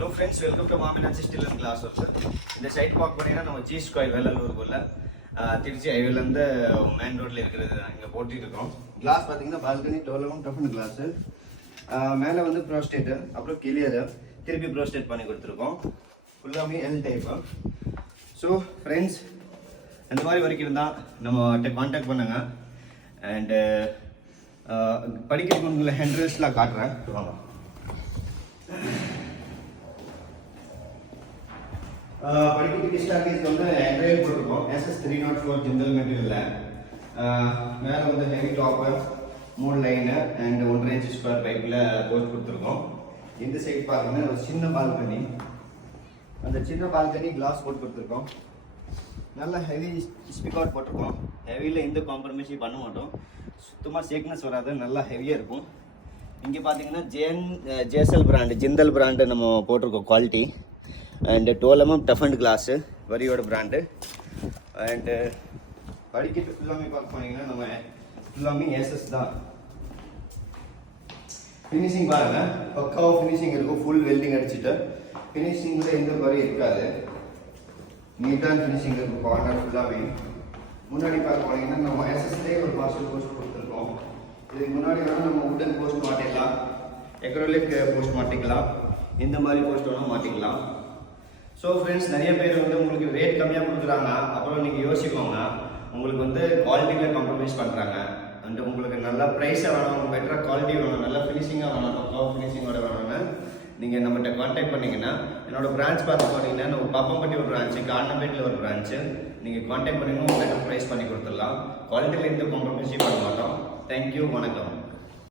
Hello friends, welcome to Meenakshi Steel and Glass Works. இந்த side park பண்ணீங்கன்னா நம்ம G square வேலூருக்குள்ள Trichy ஹைவேலேருந்து main ரோட்டில் இருக்கிறது இங்கே போட்டிட்டு இருக்கோம். கிளாஸ் பார்த்தீங்கன்னா பால்கனி 12 டஃபன் கிளாஸு, மேலே வந்து ப்ரோஸ்டேட்டு, அப்புறம் கிளியரு திருப்பி ப்ரோஸ்டேட் பண்ணி கொடுத்துருக்கோம். ஃபுல்லாமே எல் டைப்பு. ஸோ ஃப்ரெண்ட்ஸ், இந்த மாதிரி வரைக்கும் இருந்தால் நம்ம கான்டாக்ட் பண்ணுங்க. அண்டு படிக்கிறதுக்கு உங்களை ஹெண்ட்ரஸ்லாம் காட்டுறேன். வாங்க. படிக்கிறதுக்கு ஸ்டார்டிங் வந்து என்ட்ரையல் போட்டிருக்கோம். SS304 ஜிந்தல் மெட்டீரியலில் மேலே வந்து heavy top, 3 line and 1.5 inch square பைப்பில் போஸ்ட் கொடுத்துருக்கோம். இந்த சைட் பார்த்தீங்கன்னா ஒரு சின்ன பால்கனி, அந்த சின்ன பால்கனி கிளாஸ் போட்டு கொடுத்துருக்கோம். நல்ல ஹெவி ஸ்பீக்கர் போட்டிருக்கோம். ஹெவியில் எந்த காம்ப்ரமைஸும் பண்ண மாட்டோம். சுத்தமாக சேக்னஸ் வராது, நல்லா ஹெவியாக இருக்கும். இங்கே பார்த்தீங்கன்னா ஜேஎஸ்எல் பிராண்டு, ஜிந்தல் பிராண்டு நம்ம போட்டிருக்கோம் quality. And 12mm toughened glass வரியோட பிராண்டு. அண்டு படிக்கிறது ஃபுல்லாமே பார்க்க போனீங்கன்னா நம்ம ஃபுல்லாமே ஏசஸ் தான். ஃபினிஷிங் பாருங்கள், பக்காவாக ஃபினிஷிங் இருக்கும். ஃபுல் வெல்டிங் அடிச்சுட்டு ஃபினிஷிங்கில் எந்த குறையும் இருக்காது. நீட்டான ஃபினிஷிங் இருக்கும். கார்னர் ஃபுல்லாமே முன்னாடி பார்க்க போனீங்கன்னா நம்ம எஸ்எஸ்லேயே ஒரு பார்சல் போஸ்ட் கொடுத்துருக்கோம். இதுக்கு முன்னாடி வேணால் நம்ம உடன் போஸ்ட் மாட்டிக்கலாம், எக்ரோலிக் போஸ்ட் மாட்டிக்கலாம், இந்த மாதிரி போஸ்ட் வேணால் மாட்டிக்கலாம். ஸோ ஃப்ரெண்ட்ஸ், நிறைய பேர் வந்து உங்களுக்கு ரேட் கம்மியாக கொடுக்குறாங்க, அப்புறம் நீங்கள் யோசிக்கோங்க, உங்களுக்கு வந்து குவாலிட்டியில் காம்ப்ரமைஸ் பண்ணுறாங்க. அண்ட் உங்களுக்கு நல்லா ப்ரைஸாக வேணும், உங்களுக்கு பெட்டராக குவாலிட்டி வேணும், நல்லா ஃபினிஷிங்காக வேணும், பக்காவாக ஃபினிஷிங்கோட வேணும்னு நீங்கள் நம்மகிட்ட கான்டாக்ட் பண்ணிங்கன்னா, என்னோடய பிரான்ச் பார்த்து போனீங்கன்னா நம்ம பாப்பம்பட்டி ஒரு பிரான்ச்சு, கார்னம்பேட்டில் ஒரு பிரான்ச்சு, நீங்கள் கான்டாக்ட் பண்ணிங்கன்னா பெட்டர் ப்ரைஸ் பண்ணி கொடுத்துடலாம். குவாலிட்டியில் எந்த காம்ப்ரமைஸும் பண்ண மாட்டோம். தேங்க்யூ, வணக்கம்.